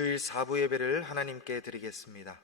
주일 4부 예배를 하나님께 드리겠습니다.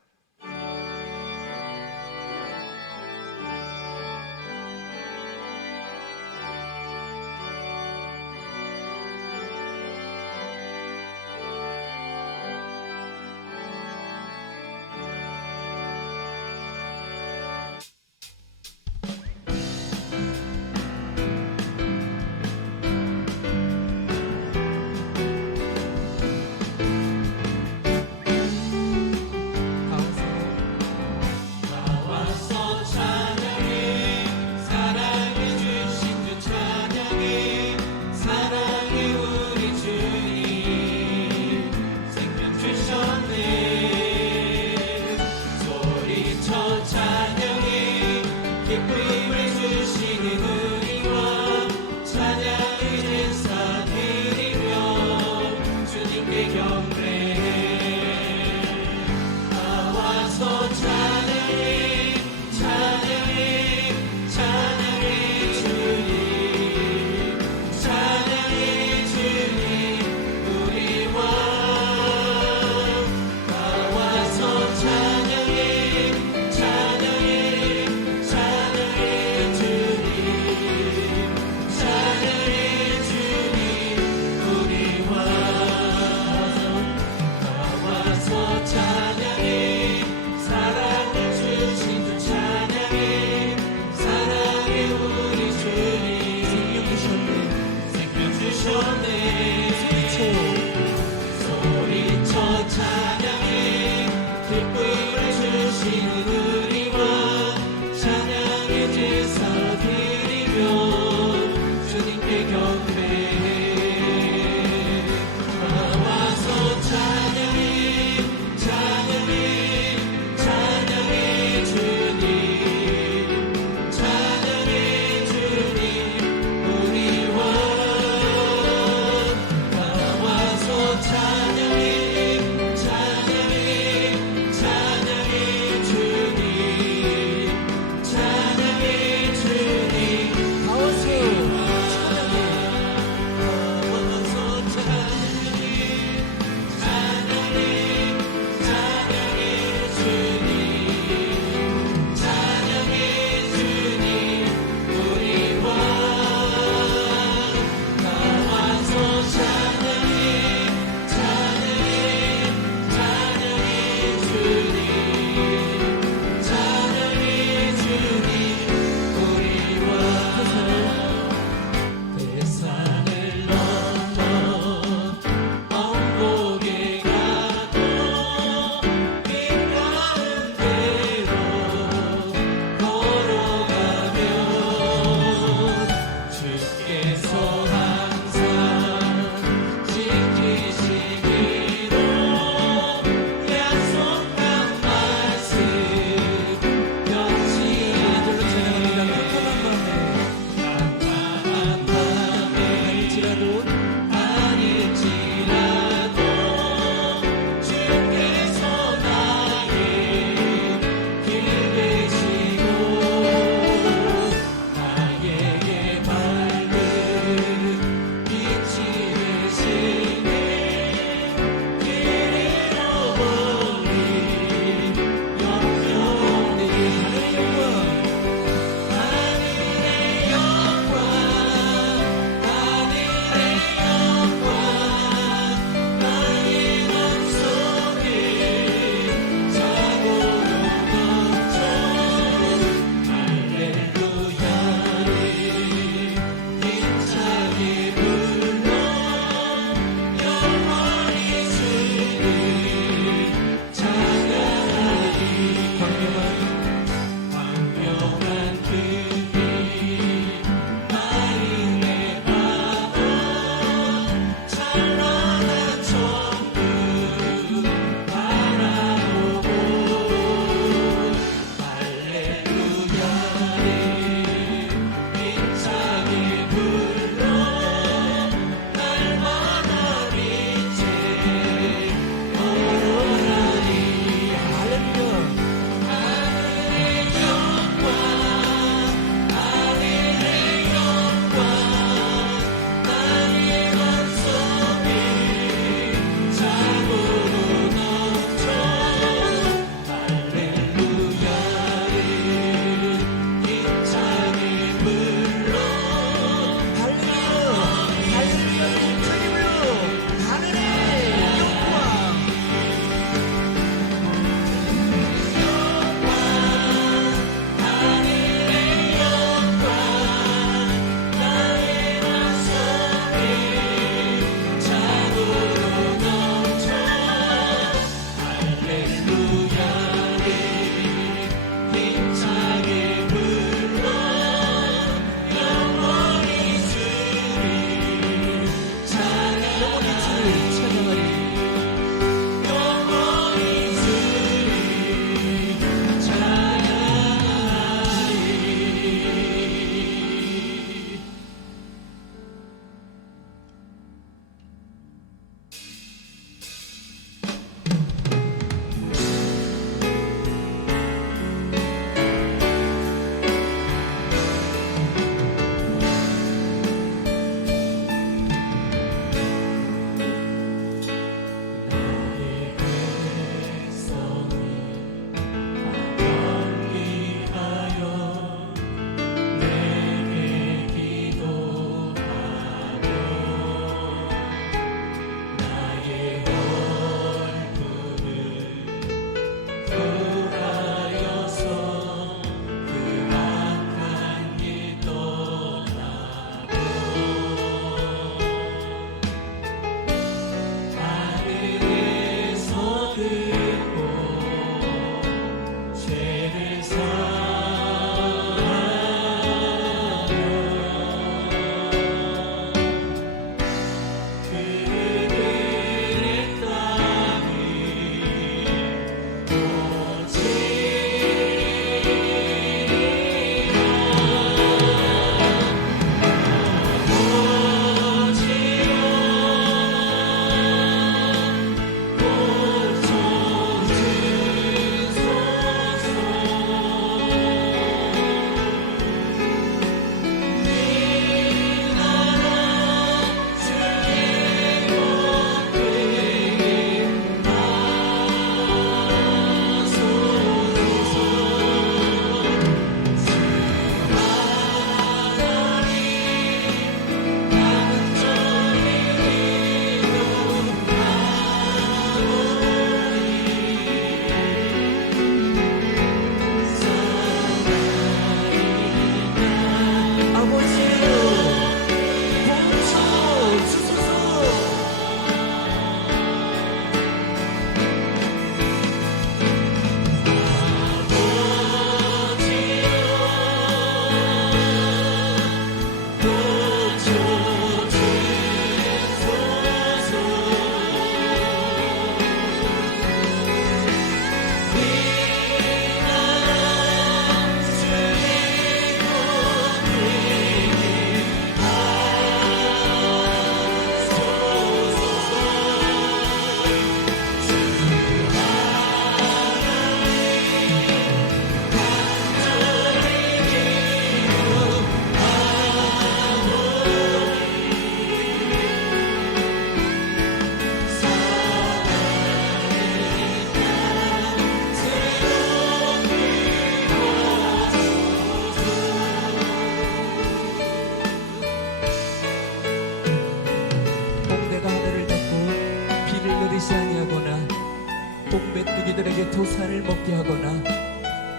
혹 메뚜기들에게 도산을 먹게 하거나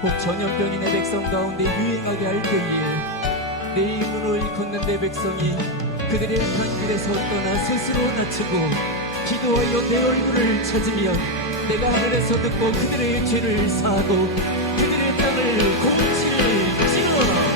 혹 전염병이 내 백성 가운데 유행하게 할 때에 내 이름으로 일컫는 내 백성이 그들의 반길에서 떠나 스스로 낮추고 기도하여 내 얼굴을 찾으면 내가 하늘에서 듣고 그들의 죄를 사하고 그들의 땅을 고칠지어다.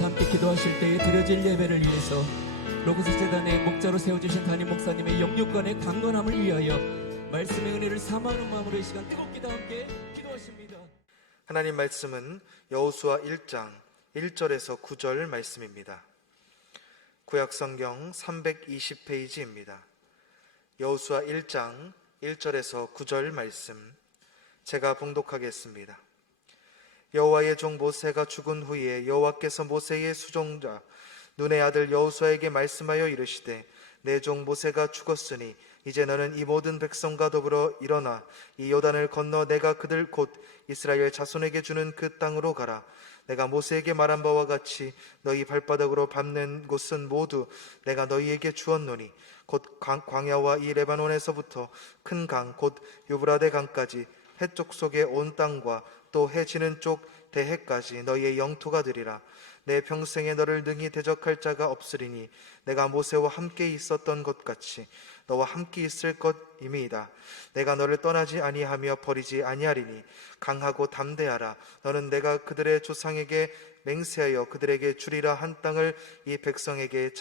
함께 기도하실 때에 드려질 예배를 위해서 로고스 재단의 목자로 세워주신 담임 목사님의 영육간의 강건함을 위하여 말씀의 은혜를 사모하는 마음으로 이 시간 뜨겁게 다 함께 기도하십니다. 하나님 말씀은 여호수아 1장 1절에서 9절 말씀입니다. 구약성경 320페이지입니다. 여호수아 1장 1절에서 9절 말씀 제가 봉독하겠습니다. 여호와의 종 모세가 죽은 후에 여호와께서 모세의 수종자 눈의 아들 여호수아에게 말씀하여 이르시되 내 종 모세가 죽었으니 이제 너는 이 모든 백성과 더불어 일어나 이 요단을 건너 내가 그들 곧 이스라엘 자손에게 주는 그 땅으로 가라. 내가 모세에게 말한 바와 같이 너희 발바닥으로 밟는 곳은 모두 내가 너희에게 주었노니 곧 광야와 이 레바논에서부터 큰 강 곧 유브라데 강까지 해쪽 속의 온 땅과 또 해 지는 쪽 대해까지 너희의 영토가 되리라. 내 평생에 너를 능히 대적할 자가 없으리니 내가 모세와 함께 있었던 것 같이 너와 함께 있을 것임이다. 내가 너를 떠나지 아니하며 버리지 아니하리니 강하고 담대하라. 너는 내가 그들의 조상에게 맹세하여 그들에게 주리라 한 땅을 이 백성에게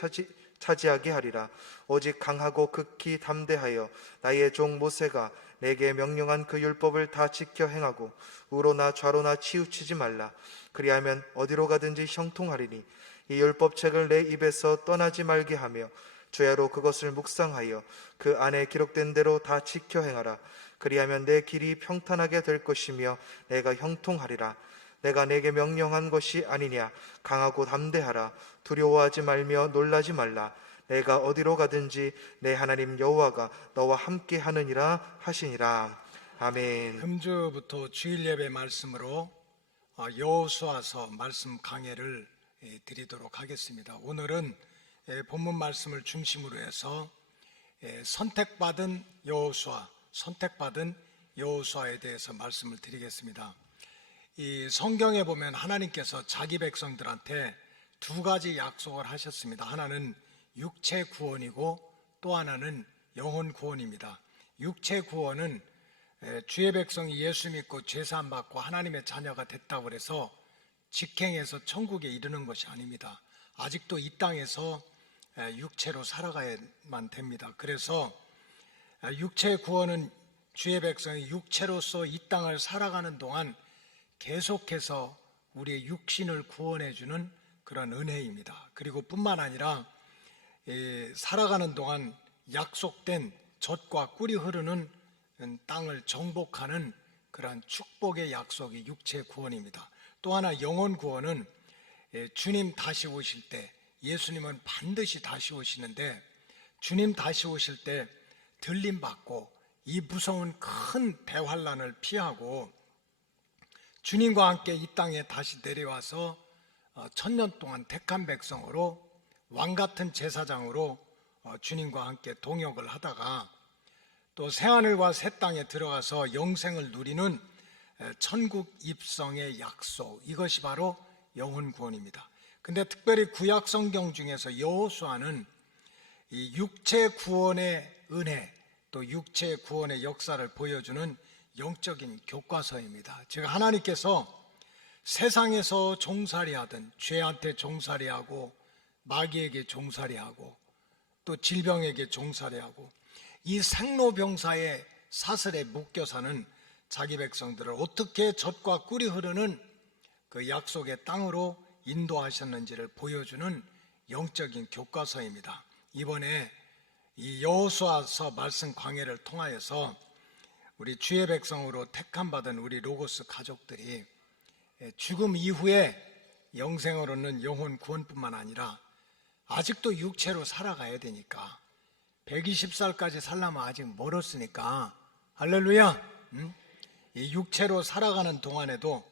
차지하게 하리라. 오직 강하고 극히 담대하여 나의 종 모세가 내게 명령한 그 율법을 다 지켜 행하고 우로나 좌로나 치우치지 말라. 그리하면 어디로 가든지 형통하리니 이 율법책을 내 입에서 떠나지 말게 하며 주야로 그것을 묵상하여 그 안에 기록된 대로 다 지켜 행하라. 그리하면 내 길이 평탄하게 될 것이며 내가 형통하리라. 내가 내게 명령한 것이 아니냐. 강하고 담대하라. 두려워하지 말며 놀라지 말라. 내가 어디로 가든지 내 하나님 여호와가 너와 함께 하느니라 하시니라. 아멘. 금주부터 주일 예배 말씀으로 여호수아서 말씀 강해를 드리도록 하겠습니다. 오늘은 본문 말씀을 중심으로 해서 선택받은 여호수아에 대해서 말씀을 드리겠습니다. 이 성경에 보면 하나님께서 자기 백성들한테 두 가지 약속을 하셨습니다. 하나는 육체 구원이고 또 하나는 영혼 구원입니다. 육체 구원은 주의 백성이 예수 믿고 죄사함 받고 하나님의 자녀가 됐다고 해서 직행해서 천국에 이르는 것이 아닙니다. 아직도 이 땅에서 육체로 살아가야만 됩니다. 그래서 육체 구원은 주의 백성이 육체로서 이 땅을 살아가는 동안 계속해서 우리의 육신을 구원해 주는 그런 은혜입니다. 그리고 뿐만 아니라 살아가는 동안 약속된 젖과 꿀이 흐르는 땅을 정복하는 그러한 축복의 약속이 육체 구원입니다. 또 하나 영혼 구원은 주님 다시 오실 때, 예수님은 반드시 다시 오시는데 주님 다시 오실 때 들림받고 이 무서운 큰 대환란을 피하고 주님과 함께 이 땅에 다시 내려와서 천년 동안 택한 백성으로 왕같은 제사장으로 주님과 함께 동역을 하다가 또 새하늘과 새 땅에 들어가서 영생을 누리는 천국 입성의 약속, 이것이 바로 영혼 구원입니다. 근데 특별히 구약 성경 중에서 여호수아는 이 육체 구원의 은혜, 또 육체 구원의 역사를 보여주는 영적인 교과서입니다. 즉 하나님께서 세상에서 종살이하든 죄한테 종살이하고 마귀에게 종살이하고 또 질병에게 종살이하고 이 생로병사의 사슬에 묶여 사는 자기 백성들을 어떻게 젖과 꿀이 흐르는 그 약속의 땅으로 인도하셨는지를 보여주는 영적인 교과서입니다. 이번에 이 여호수아서 말씀 강해를 통하여서 우리 주의 백성으로 택함 받은 우리 로고스 가족들이 죽음 이후에 영생을 얻는 영혼 구원뿐만 아니라 아직도 육체로 살아가야 되니까 120살까지 살려면 아직 멀었으니까 할렐루야. 이 육체로 살아가는 동안에도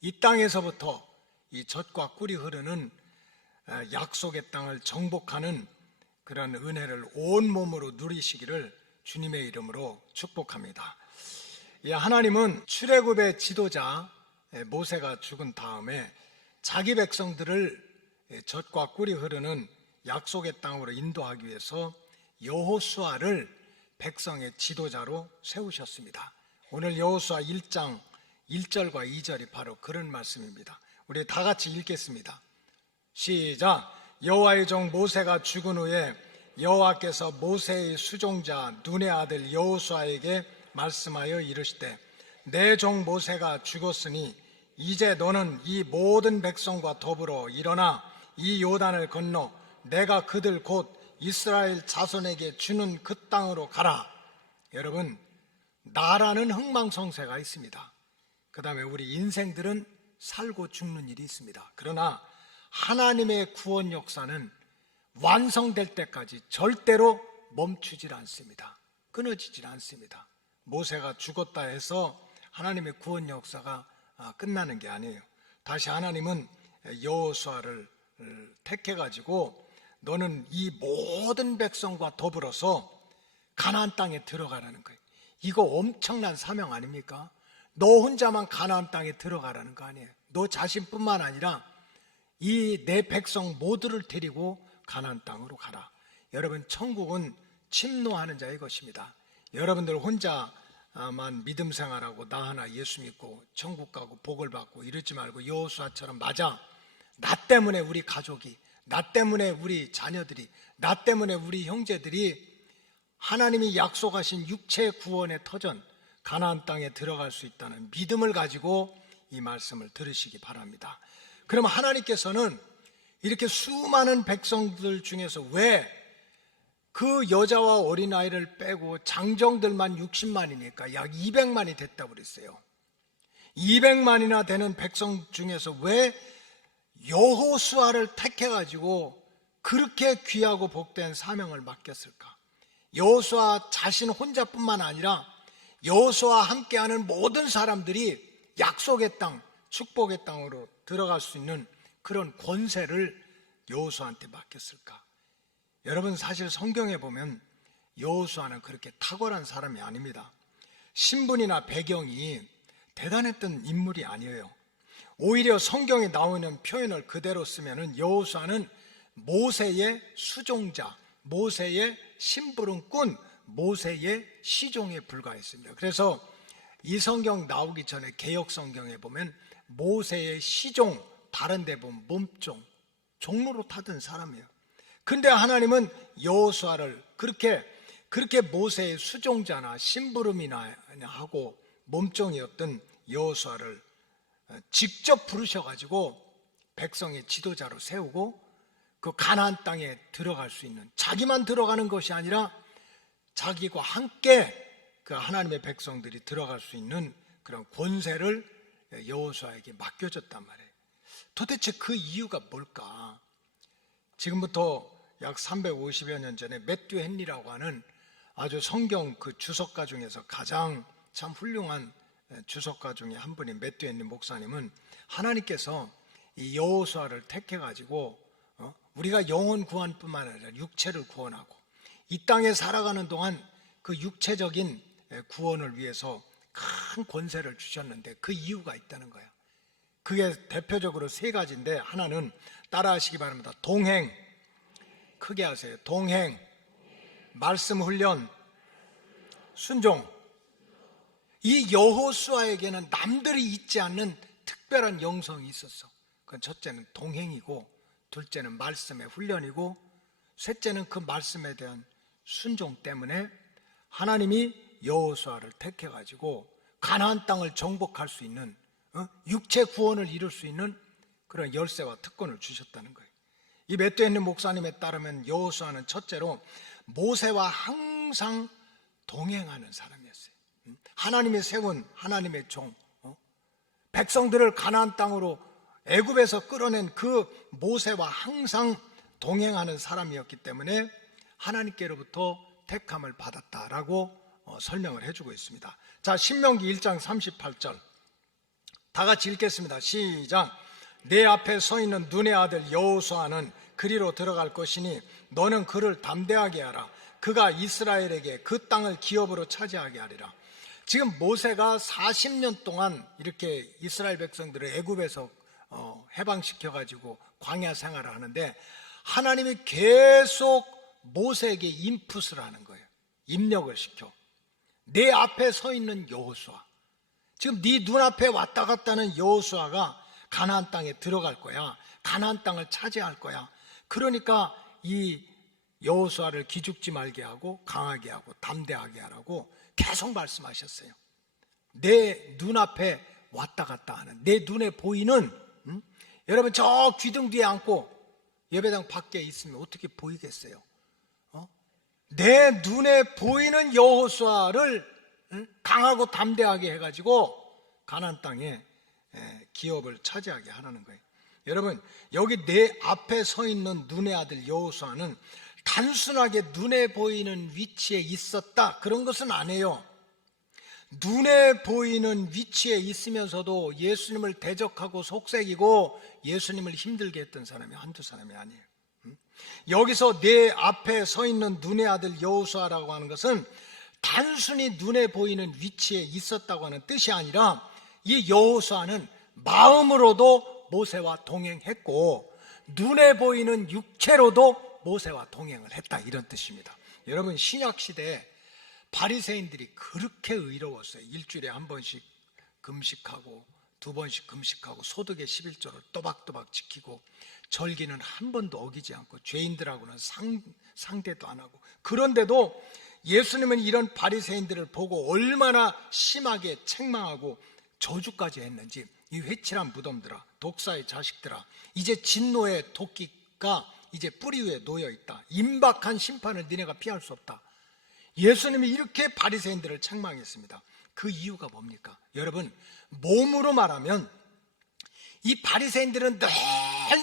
이 땅에서부터 이 젖과 꿀이 흐르는 약속의 땅을 정복하는 그런 은혜를 온몸으로 누리시기를 주님의 이름으로 축복합니다. 하나님은 출애굽의 지도자 모세가 죽은 다음에 자기 백성들을 젖과 꿀이 흐르는 약속의 땅으로 인도하기 위해서 여호수아를 백성의 지도자로 세우셨습니다. 오늘 여호수아 1장 1절과 2절이 바로 그런 말씀입니다. 우리 다 같이 읽겠습니다. 시작. 여호와의 종 모세가 죽은 후에 여호와께서 모세의 수종자 눈의 아들 여호수아에게 말씀하여 이르시되 내 종 모세가 죽었으니 이제 너는 이 모든 백성과 더불어 일어나 이 요단을 건너 내가 그들 곧 이스라엘 자손에게 주는 그 땅으로 가라. 여러분, 나라는 흥망성쇠가 있습니다. 그 다음에 우리 인생들은 살고 죽는 일이 있습니다. 그러나 하나님의 구원 역사는 완성될 때까지 절대로 멈추질 않습니다. 끊어지질 않습니다. 모세가 죽었다 해서 하나님의 구원 역사가 끝나는 게 아니에요. 다시 하나님은 여호수아를 택해가지고 너는 이 모든 백성과 더불어서 가나안 땅에 들어가라는 거예요. 이거 엄청난 사명 아닙니까? 너 혼자만 가나안 땅에 들어가라는 거 아니에요. 너 자신뿐만 아니라 이 내 백성 모두를 데리고 가나안 땅으로 가라. 여러분, 천국은 침노하는 자의 것입니다. 여러분들 혼자만 믿음 생활하고 나 하나 예수 믿고 천국 가고 복을 받고 이러지 말고 여호수아처럼 맞아. 나 때문에 우리 가족이, 나 때문에 우리 자녀들이, 나 때문에 우리 형제들이 하나님이 약속하신 육체 구원의 터전 가나안 땅에 들어갈 수 있다는 믿음을 가지고 이 말씀을 들으시기 바랍니다. 그럼 하나님께서는 이렇게 수많은 백성들 중에서 왜 그 여자와 어린아이를 빼고 장정들만 60만이니까 약 200만이 됐다고 그랬어요. 200만이나 되는 백성 중에서 왜 여호수아를 택해가지고 그렇게 귀하고 복된 사명을 맡겼을까? 여호수아 자신 혼자뿐만 아니라 여호수아와 함께하는 모든 사람들이 약속의 땅, 축복의 땅으로 들어갈 수 있는 그런 권세를 여호수아한테 맡겼을까? 여러분, 사실 성경에 보면 여호수아는 그렇게 탁월한 사람이 아닙니다. 신분이나 배경이 대단했던 인물이 아니에요. 오히려 성경에 나오는 표현을 그대로 쓰면 여호수아는 모세의 수종자, 모세의 심부름꾼, 모세의 시종에 불과했습니다. 그래서 이 성경 나오기 전에 개역 성경에 보면 모세의 시종, 다른 데 보면 몸종, 종로로 타던 사람이에요. 근데 하나님은 여호수아를 그렇게 모세의 수종자나 심부름이나 하고 몸종이었던 여호수아를 직접 부르셔가지고 백성의 지도자로 세우고 그 가나안 땅에 들어갈 수 있는, 자기만 들어가는 것이 아니라 자기와 함께 그 하나님의 백성들이 들어갈 수 있는 그런 권세를 여호수아에게 맡겨줬단 말이에요. 도대체 그 이유가 뭘까? 지금부터 약 350여 년 전에 매튜 헨리라고 하는 아주 성경 그 주석가 중에서 가장 참 훌륭한 주석가 중에 한 분인 매튜 헨리 목사님은 하나님께서 이 여호수아를 택해가지고 우리가 영혼 구원뿐만 아니라 육체를 구원하고 이 땅에 살아가는 동안 그 육체적인 구원을 위해서 큰 권세를 주셨는데 그 이유가 있다는 거예요. 그게 대표적으로 세 가지인데, 하나는 따라하시기 바랍니다. 동행, 크게 하세요. 동행, 말씀 훈련, 순종. 이 여호수아에게는 남들이 있지 않는 특별한 영성이 있었어. 그건 첫째는 동행이고, 둘째는 말씀의 훈련이고, 셋째는 그 말씀에 대한 순종 때문에 하나님이 여호수아를 택해가지고 가나안 땅을 정복할 수 있는, 육체 구원을 이룰 수 있는 그런 열쇠와 특권을 주셨다는 거예요. 이 맷도있는 목사님에 따르면 여호수아는 첫째로 모세와 항상 동행하는 사람이었어요. 하나님이 세운 하나님의 종, 백성들을 가나안 땅으로 애굽에서 끌어낸 그 모세와 항상 동행하는 사람이었기 때문에 하나님께로부터 택함을 받았다라고 설명을 해주고 있습니다. 자, 신명기 1장 38절 다 같이 읽겠습니다. 시작. 내 앞에 서 있는 눈의 아들 여호수아는 그리로 들어갈 것이니 너는 그를 담대하게 하라. 그가 이스라엘에게 그 땅을 기업으로 차지하게 하리라. 지금 모세가 40년 동안 이렇게 이스라엘 백성들을 애굽에서 해방시켜가지고 광야 생활을 하는데 하나님이 계속 모세에게 인풋을 하는 거예요. 입력을 시켜. 내 앞에 서 있는 여호수아, 지금 네 눈앞에 왔다 갔다 하는 여호수아가 가나안 땅에 들어갈 거야. 가나안 땅을 차지할 거야. 그러니까 이 여호수아를 기죽지 말게 하고 강하게 하고 담대하게 하라고 계속 말씀하셨어요. 내 눈앞에 왔다 갔다 하는, 내 눈에 보이는, 여러분 저 귀등 뒤에 앉고 예배당 밖에 있으면 어떻게 보이겠어요? 내 눈에 보이는 여호수아를 강하고 담대하게 해가지고 가나안 땅에 기업을 차지하게 하라는 거예요. 여러분, 여기 내 앞에 서 있는 눈의 아들 여호수아는 단순하게 눈에 보이는 위치에 있었다, 그런 것은 아니에요. 눈에 보이는 위치에 있으면서도 예수님을 대적하고 속삭이고 예수님을 힘들게 했던 사람이 한두 사람이 아니에요. 여기서 내 앞에 서 있는 눈의 아들 여호수아라고 하는 것은 단순히 눈에 보이는 위치에 있었다고 하는 뜻이 아니라 이 여호수아는 마음으로도 모세와 동행했고 눈에 보이는 육체로도 모세와 동행을 했다, 이런 뜻입니다. 여러분, 신약 시대에 바리새인들이 그렇게 의로웠어요. 일주일에 한 번씩 금식하고 두 번씩 금식하고 소득의 11조를 또박또박 지키고 절기는 한 번도 어기지 않고 죄인들하고는 상대도 안 하고, 그런데도 예수님은 이런 바리새인들을 보고 얼마나 심하게 책망하고 저주까지 했는지, 이 회칠한 무덤들아, 독사의 자식들아, 이제 진노의 도끼가 이제 뿌리 위에 놓여 있다. 임박한 심판을 니네가 피할 수 없다. 예수님이 이렇게 바리새인들을 책망했습니다. 그 이유가 뭡니까? 여러분, 몸으로 말하면 이 바리새인들은 늘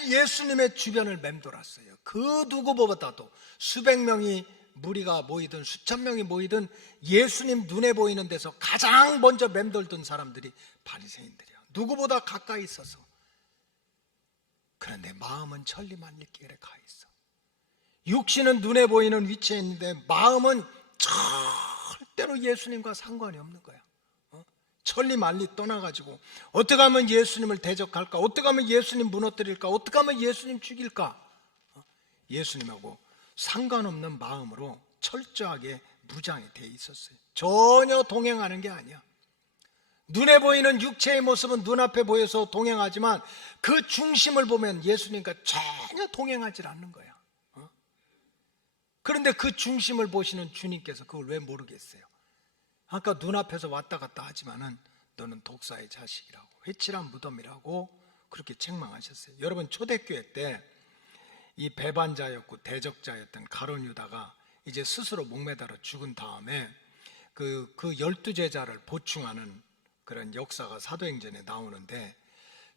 예수님의 주변을 맴돌았어요. 그 누구보다도 수백 명이 무리가 모이든 수천 명이 모이든 예수님 눈에 보이는 데서 가장 먼저 맴돌던 사람들이 바리새인들이야. 누구보다 가까이 있어서. 그런데 마음은 천리만리길에 가 있어. 육신은 눈에 보이는 위치에 있는데 마음은 절대로 예수님과 상관이 없는 거야. 천리만리 떠나가지고 어떻게 하면 예수님을 대적할까? 어떻게 하면 예수님 무너뜨릴까? 어떻게 하면 예수님 죽일까? 예수님하고 상관없는 마음으로 철저하게 무장이 돼 있었어요. 전혀 동행하는 게 아니야. 눈에 보이는 육체의 모습은 눈앞에 보여서 동행하지만 그 중심을 보면 예수님과 전혀 동행하지 않는 거야. 그런데 그 중심을 보시는 주님께서 그걸 왜 모르겠어요? 아까 눈앞에서 왔다 갔다 하지만은 너는 독사의 자식이라고, 회칠한 무덤이라고 그렇게 책망하셨어요. 여러분, 초대교회 때 이 배반자였고 대적자였던 가룟 유다가 이제 스스로 목매달아 죽은 다음에 그 12제자를 보충하는 그런 역사가 사도행전에 나오는데,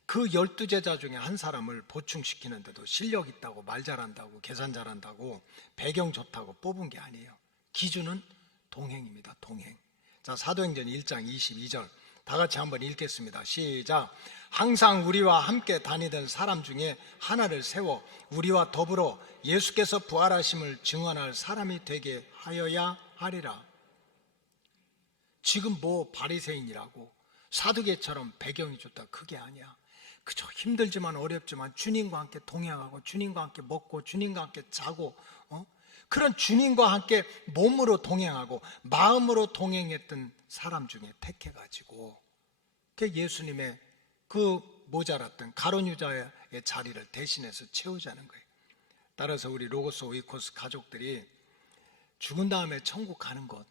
그 12제자 중에 한 사람을 보충시키는데도 실력 있다고, 말 잘한다고, 계산 잘한다고, 배경 좋다고 뽑은 게 아니에요. 기준은 동행입니다. 동행. 자, 사도행전 1장 22절 다 같이 한번 읽겠습니다. 시작. 항상 우리와 함께 다니던 사람 중에 하나를 세워 우리와 더불어 예수께서 부활하심을 증언할 사람이 되게 하여야 하리라. 지금 뭐 바리새인이라고 사두개처럼 배경이 좋다, 그게 아니야. 그저 힘들지만 어렵지만 주님과 함께 동행하고 주님과 함께 먹고 주님과 함께 자고, 그런 주님과 함께 몸으로 동행하고 마음으로 동행했던 사람 중에 택해가지고 그 예수님의 그 모자랐던 가룟 유다의 자리를 대신해서 채우자는 거예요. 따라서 우리 로고스 오이코스 가족들이 죽은 다음에 천국 가는 것,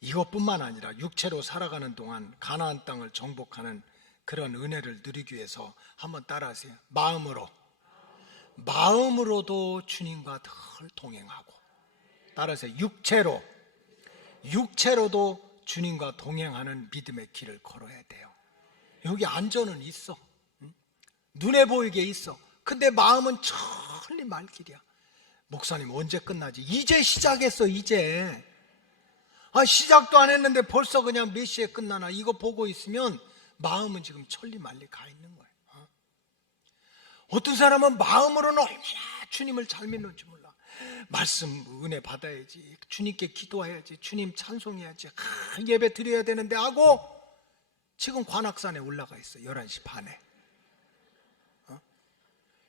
이것뿐만 아니라 육체로 살아가는 동안 가나안 땅을 정복하는 그런 은혜를 누리기 위해서 한번 따라하세요. 마음으로도 주님과 늘 동행하고, 따라서 육체로도 주님과 동행하는 믿음의 길을 걸어야 돼요. 여기 안전은 있어, 눈에 보이게 있어. 근데 마음은 천리 말길이야. 목사님 언제 끝나지? 이제 시작했어. 이제 시작도 안 했는데 벌써 그냥 몇 시에 끝나나 이거 보고 있으면 마음은 지금 천리 말리 가 있는 거예요. 어떤 사람은 마음으로는 얼마나 주님을 잘 믿는지 몰라. 말씀 은혜 받아야지, 주님께 기도해야지, 주님 찬송해야지, 예배 드려야 되는데 하고 지금 관악산에 올라가 있어. 11시 반에.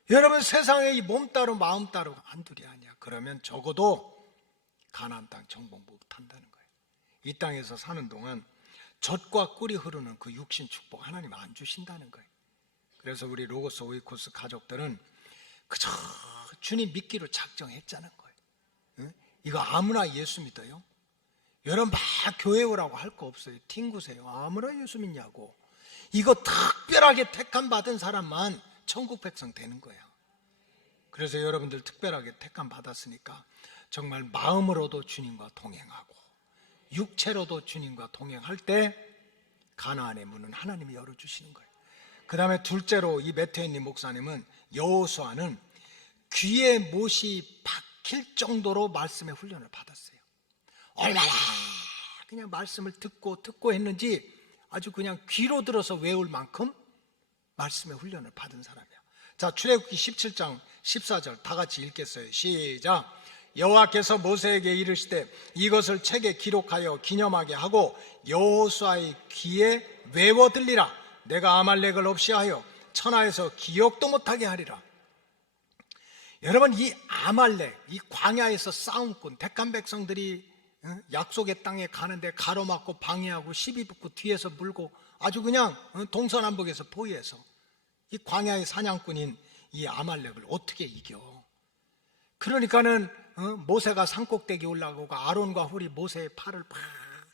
여러분, 세상에 이 몸 따로 마음 따로 한둘이 아니야. 그러면 적어도 가나안 땅 정복 못한다는 거예요. 이 땅에서 사는 동안 젖과 꿀이 흐르는 그 육신 축복 하나님 안 주신다는 거예요. 그래서 우리 로고스 오이코스 가족들은 그저 주님 믿기로 작정했자는 거예요. 이거 아무나 예수 믿어요? 여러분 막 교회 오라고 할 거 없어요. 팅구세요. 아무나 예수 믿냐고. 이거 특별하게 택함 받은 사람만 천국 백성 되는 거예요. 그래서 여러분들 특별하게 택함 받았으니까 정말 마음으로도 주님과 동행하고 육체로도 주님과 동행할 때 가나안의 문은 하나님이 열어주시는 거예요. 그 다음에 둘째로 이 매태인님 목사님은 여호수아는 귀에 못이 박힐 정도로 말씀의 훈련을 받았어요. 얼마나 그냥 말씀을 듣고 했는지 아주 그냥 귀로 들어서 외울 만큼 말씀의 훈련을 받은 사람이야. 자, 출애굽기 17장 14절 다 같이 읽겠어요. 시작. 여호와께서 모세에게 이르시되 이것을 책에 기록하여 기념하게 하고 여호수아의 귀에 외워 들리라. 내가 아말렉을 없이 하여 천하에서 기억도 못하게 하리라. 여러분, 이 아말렉, 이 광야에서 싸움꾼 택한 백성들이 약속의 땅에 가는데 가로막고 방해하고 시비 붙고 뒤에서 물고 아주 그냥 동서남북에서 포위해서 이 광야의 사냥꾼인 이 아말렉을 어떻게 이겨? 그러니까는 모세가 산꼭대기 올라가고 아론과 훌이 모세의 팔을 팍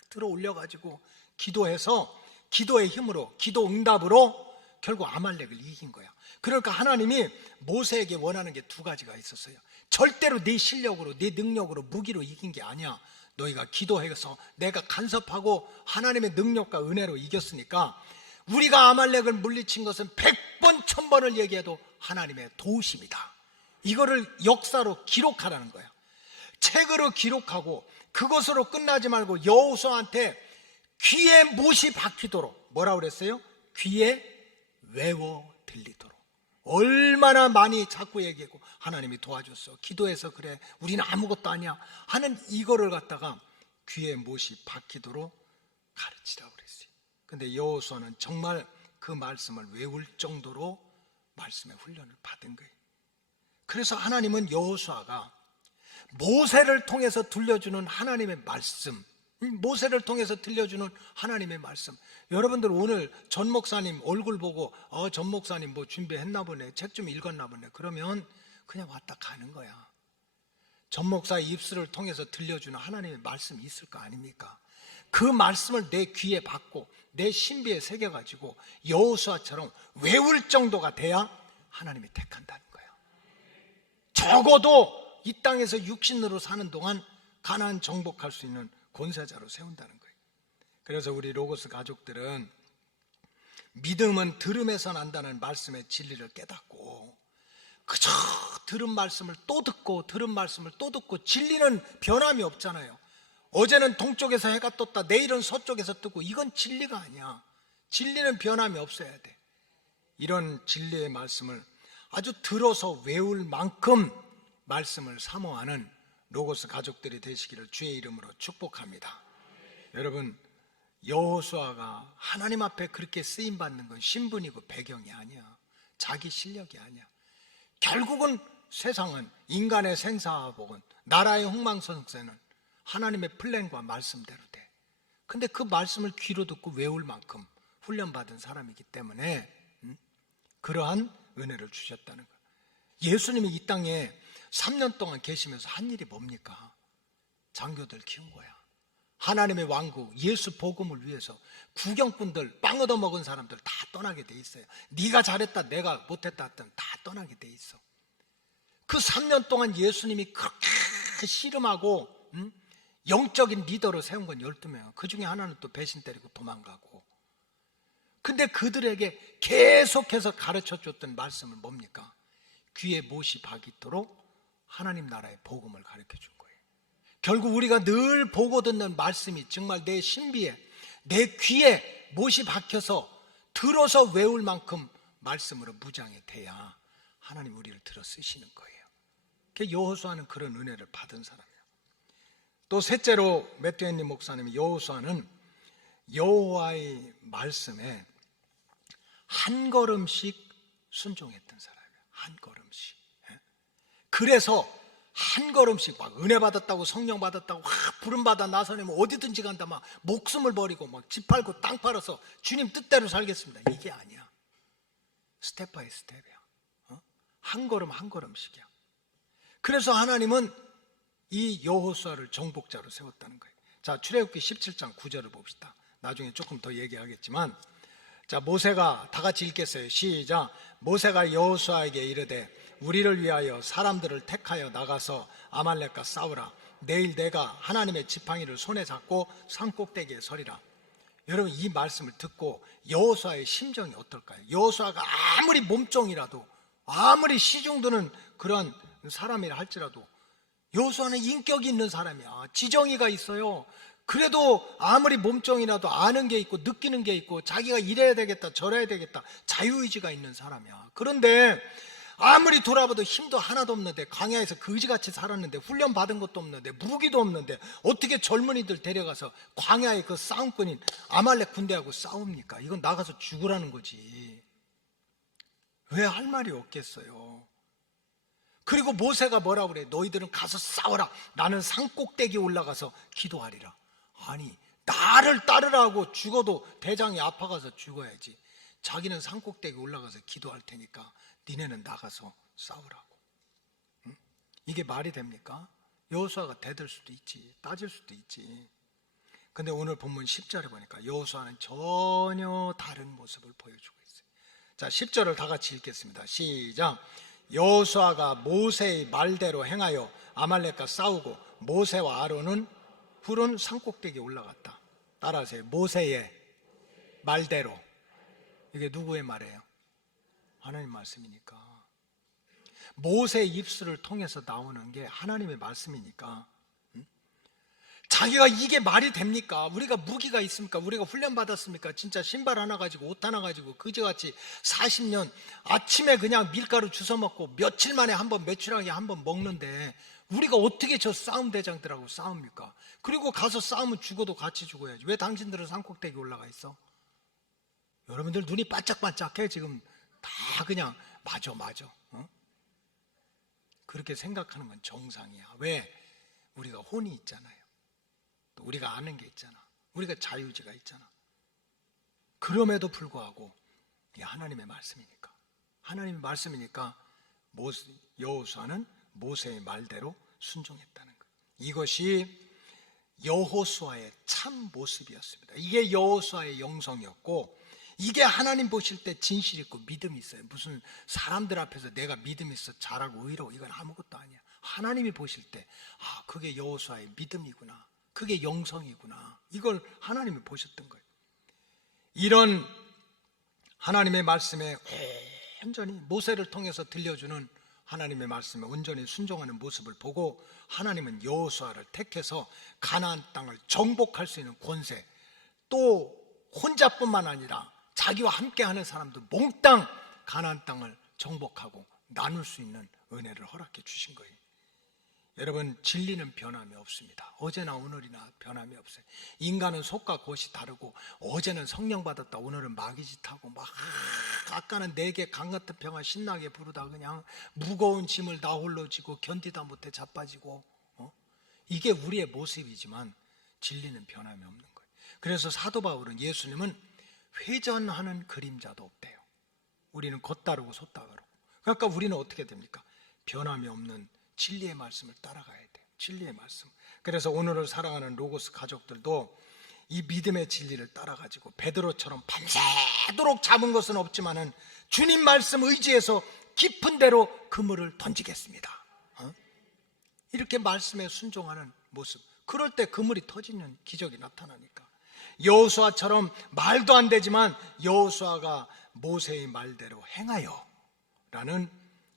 들어 올려가지고 기도해서 기도의 힘으로, 기도 응답으로 결국 아말렉을 이긴 거야. 그러니까 하나님이 모세에게 원하는 게 두 가지가 있었어요. 절대로 네 실력으로, 네 능력으로, 무기로 이긴 게 아니야. 너희가 기도해서 내가 간섭하고 하나님의 능력과 은혜로 이겼으니까 우리가 아말렉을 물리친 것은 100번 1000번을 얘기해도 하나님의 도우심이다. 이거를 역사로 기록하라는 거야. 책으로 기록하고 그것으로 끝나지 말고 여호수아한테 귀에 못이 박히도록 뭐라고 그랬어요? 귀에 외워 들리도록. 얼마나 많이 자꾸 얘기하고 하나님이 도와줬어. 기도해서 그래. 우리는 아무것도 아니야. 하는 이거를 갖다가 귀에 못이 박히도록 가르치라고 그랬어요. 근데 여호수아는 정말 그 말씀을 외울 정도로 말씀의 훈련을 받은 거예요. 그래서 하나님은 여호수아가 모세를 통해서 들려주는 하나님의 말씀, 모세를 통해서 들려주는 하나님의 말씀. 여러분들 오늘 전 목사님 얼굴 보고 전 목사님 뭐 준비했나 보네, 책 좀 읽었나 보네, 그러면 그냥 왔다 가는 거야. 전 목사의 입술을 통해서 들려주는 하나님의 말씀이 있을 거 아닙니까? 그 말씀을 내 귀에 받고 내 신비에 새겨가지고 여호수아처럼 외울 정도가 돼야 하나님이 택한다는 거예요. 적어도 이 땅에서 육신으로 사는 동안 가나안 정복할 수 있는 권세자로 세운다는 거예요. 그래서 우리 로고스 가족들은 믿음은 들음에서 난다는 말씀의 진리를 깨닫고 그저 들은 말씀을 또 듣고 들은 말씀을 또 듣고, 진리는 변함이 없잖아요. 어제는 동쪽에서 해가 떴다, 내일은 서쪽에서 뜨고, 이건 진리가 아니야. 진리는 변함이 없어야 돼. 이런 진리의 말씀을 아주 들어서 외울 만큼 말씀을 사모하는 로고스 가족들이 되시기를 주의 이름으로 축복합니다. 여러분, 여호수아가 하나님 앞에 그렇게 쓰임받는 건 신분이고 배경이 아니야. 자기 실력이 아니야. 결국은 세상은, 인간의 생사복은, 나라의 흥망성쇠는 하나님의 플랜과 말씀대로 돼. 근데 그 말씀을 귀로 듣고 외울 만큼 훈련받은 사람이기 때문에 그러한 은혜를 주셨다는 거예요. 예수님이 이 땅에 3년 동안 계시면서 한 일이 뭡니까? 장교들 키운 거야. 하나님의 왕국, 예수 복음을 위해서 구경꾼들, 빵 얻어먹은 사람들 다 떠나게 돼 있어요. 네가 잘했다, 내가 못했다 했던 다 떠나게 돼 있어. 그 3년 동안 예수님이 그렇게 씨름하고 영적인 리더로 세운 건 12명. 그 중에 하나는 또 배신 때리고 도망가고. 근데 그들에게 계속해서 가르쳐줬던 말씀은 뭡니까? 귀에 못이 박이도록 하나님 나라의 복음을 가르쳐 준 거예요. 결국 우리가 늘 보고 듣는 말씀이 정말 내 신비에, 내 귀에 못이 박혀서 들어서 외울 만큼 말씀으로 무장이 돼야 하나님 우리를 들어 쓰시는 거예요. 여호수아는 그런 은혜를 받은 사람이에요. 또 셋째로 매튜앤리 목사님이 여호수아는 여호와의 말씀에 한 걸음씩 순종했던 사람이에요. 한 걸음씩. 그래서 한 걸음씩 막 은혜 받았다고, 성령 받았다고, 부름 받아 나서내면 어디든지 간다, 막 목숨을 버리고 막 집 팔고 땅 팔아서 주님 뜻대로 살겠습니다. 이게 아니야. 스텝 바이 스텝이야. 한 걸음 한 걸음씩이야. 그래서 하나님은 이 여호수아를 정복자로 세웠다는 거예요. 자, 출애굽기 17장 9절을 봅시다. 나중에 조금 더 얘기하겠지만, 자, 모세가, 다 같이 읽겠어요. 시작. 모세가 여호수아에게 이르되 우리를 위하여 사람들을 택하여 나가서 아말렉과 싸우라. 내일 내가 하나님의 지팡이를 손에 잡고 산 꼭대기에 서리라. 여러분, 이 말씀을 듣고 여호수아의 심정이 어떨까요? 여호수아가 아무리 몸종이라도, 아무리 시중드는 그런 사람이라 할지라도 여호수아는 인격이 있는 사람이야. 지정의가 있어요. 그래도 아무리 몸종이라도 아는 게 있고 느끼는 게 있고 자기가 이래야 되겠다 저래야 되겠다 자유의지가 있는 사람이야. 그런데 아무리 돌아봐도 힘도 하나도 없는데, 광야에서 거지같이 살았는데, 훈련 받은 것도 없는데, 무기도 없는데 어떻게 젊은이들 데려가서 광야의 그 싸움꾼인 아말렉 군대하고 싸웁니까? 이건 나가서 죽으라는 거지. 왜 할 말이 없겠어요. 그리고 모세가 뭐라고 그래? 너희들은 가서 싸워라. 나는 산꼭대기에 올라가서 기도하리라. 아니, 나를 따르라고. 죽어도 대장이 아파가서 죽어야지. 자기는 산꼭대기에 올라가서 기도할 테니까 니네는 나가서 싸우라고. 응? 이게 말이 됩니까? 여호수아가 대들 수도 있지, 따질 수도 있지. 근데 오늘 본문 10절에 보니까 여호수아는 전혀 다른 모습을 보여주고 있어요. 자, 10절을 다 같이 읽겠습니다. 시작. 여호수아가 모세의 말대로 행하여 아말렉과 싸우고 모세와 아론은 푸른 산꼭대기에 올라갔다. 따라하세요. 모세의 말대로. 이게 누구의 말이에요? 하나님 말씀이니까. 모세의 입술을 통해서 나오는 게 하나님의 말씀이니까. 자기가 이게 말이 됩니까? 우리가 무기가 있습니까? 우리가 훈련 받았습니까? 진짜 신발 하나 가지고 옷 하나 가지고 그지같이 40년 아침에 그냥 밀가루 주워 먹고 며칠 만에 한 번, 며칠하게 한 번 먹는데 우리가 어떻게 저 싸움 대장들하고 싸웁니까? 그리고 가서 싸우면 죽어도 같이 죽어야지. 왜 당신들은 산꼭대기 올라가 있어? 여러분들 눈이 반짝반짝해. 지금 다 그냥 맞아. 그렇게 생각하는 건 정상이야. 왜? 우리가 혼이 있잖아요. 또 우리가 아는 게 있잖아. 우리가 자유지가 있잖아. 그럼에도 불구하고 이게 하나님의 말씀이니까. 하나님의 말씀이니까 여호수아는 모세의 말대로 순종했다는 거예요. 이것이 여호수아의 참 모습이었습니다. 이게 여호수아의 영성이었고, 이게 하나님 보실 때 진실 있고 믿음이 있어요. 무슨 사람들 앞에서 내가 믿음 있어 잘하고 의로워 이건 아무것도 아니야. 하나님이 보실 때 그게 여호수아의 믿음이구나, 그게 영성이구나, 이걸 하나님이 보셨던 거예요. 이런 하나님의 말씀에 온전히 모세를 통해서 들려주는 하나님의 말씀에 온전히 순종하는 모습을 보고 하나님은 여호수아를 택해서 가나안 땅을 정복할 수 있는 권세, 또 혼자뿐만 아니라 자기와 함께하는 사람도 몽땅 가나안 땅을 정복하고 나눌 수 있는 은혜를 허락해 주신 거예요. 여러분, 진리는 변함이 없습니다. 어제나 오늘이나 변함이 없어요. 인간은 속과 곳이 다르고, 어제는 성령 받았다 오늘은 마귀짓하고 막 아까는 내게 강같은 평화 신나게 부르다 그냥 무거운 짐을 나 홀로 지고 견디다 못해 자빠지고, 이게 우리의 모습이지만 진리는 변함이 없는 거예요. 그래서 사도 바울은 예수님은 회전하는 그림자도 없대요. 우리는 겉다르고 속다르고. 그러니까 우리는 어떻게 됩니까? 변함이 없는 진리의 말씀을 따라가야 돼요. 진리의 말씀. 그래서 오늘을 사랑하는 로고스 가족들도 이 믿음의 진리를 따라가지고 베드로처럼 밤새도록 잡은 것은 없지만은 주님 말씀 의지해서 깊은 데로 그물을 던지겠습니다. 이렇게 말씀에 순종하는 모습. 그럴 때 그물이 터지는 기적이 나타나니까. 여호수아처럼 말도 안 되지만 여호수아가 모세의 말대로 행하여 라는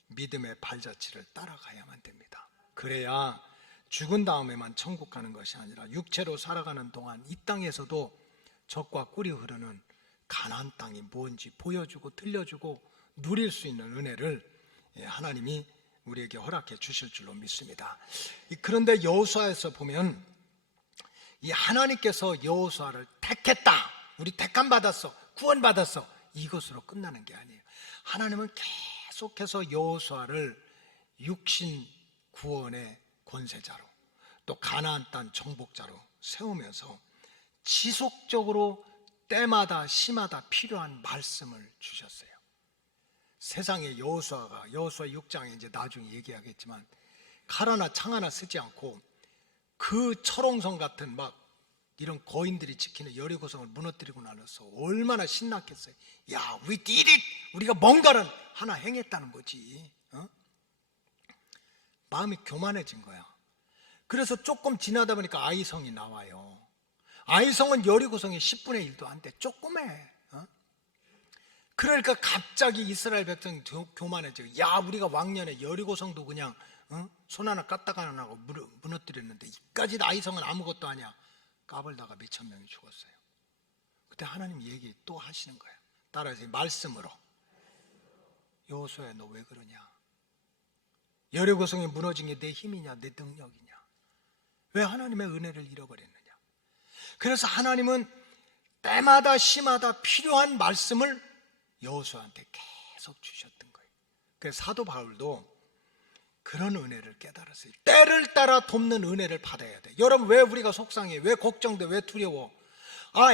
믿음의 발자취를 따라가야만 됩니다. 그래야 죽은 다음에만 천국 가는 것이 아니라 육체로 살아가는 동안 이 땅에서도 젖과 꿀이 흐르는 가나안 땅이 뭔지 보여주고 들려주고 누릴 수 있는 은혜를 하나님이 우리에게 허락해 주실 줄로 믿습니다. 그런데 여호수아에서 보면 이 하나님께서 여호수아를 택했다, 우리 택함 받았어, 구원 받았어, 이것으로 끝나는 게 아니에요. 하나님은 계속해서 여호수아를 육신 구원의 권세자로 또 가나안 땅 정복자로 세우면서 지속적으로 때마다 시마다 필요한 말씀을 주셨어요. 세상에 여호수아 6장에 이제 나중에 얘기하겠지만 칼 하나 창 하나 쓰지 않고 그 철옹성 같은 막 이런 거인들이 지키는 여리고성을 무너뜨리고 나서 얼마나 신났겠어요. 야, we did it! 우리가 뭔가를 하나 행했다는 거지. 마음이 교만해진 거야. 그래서 조금 지나다 보니까 아이성이 나와요. 아이성은 여리고성의 10분의 1도 안 돼. 조그매. 그러니까 갑자기 이스라엘 백성이 교만해져요. 야, 우리가 왕년에 여리고성도 그냥 손 하나 까딱 안 하고 무너뜨렸는데 이까지 아이성은 아무것도 아니야. 까불다가 몇천 명이 죽었어요. 그때 하나님 얘기 또 하시는 거예요. 따라서 말씀으로. 여호수아야, 너 왜 그러냐? 여리고성이 무너진 게 내 힘이냐 내 능력이냐? 왜 하나님의 은혜를 잃어버렸느냐? 그래서 하나님은 때마다 시마다 필요한 말씀을 여호수아한테 계속 주셨던 거예요. 그래서 사도 바울도 그런 은혜를 깨달았어요. 때를 따라 돕는 은혜를 받아야 돼. 여러분, 왜 우리가 속상해? 왜 걱정돼? 왜 두려워?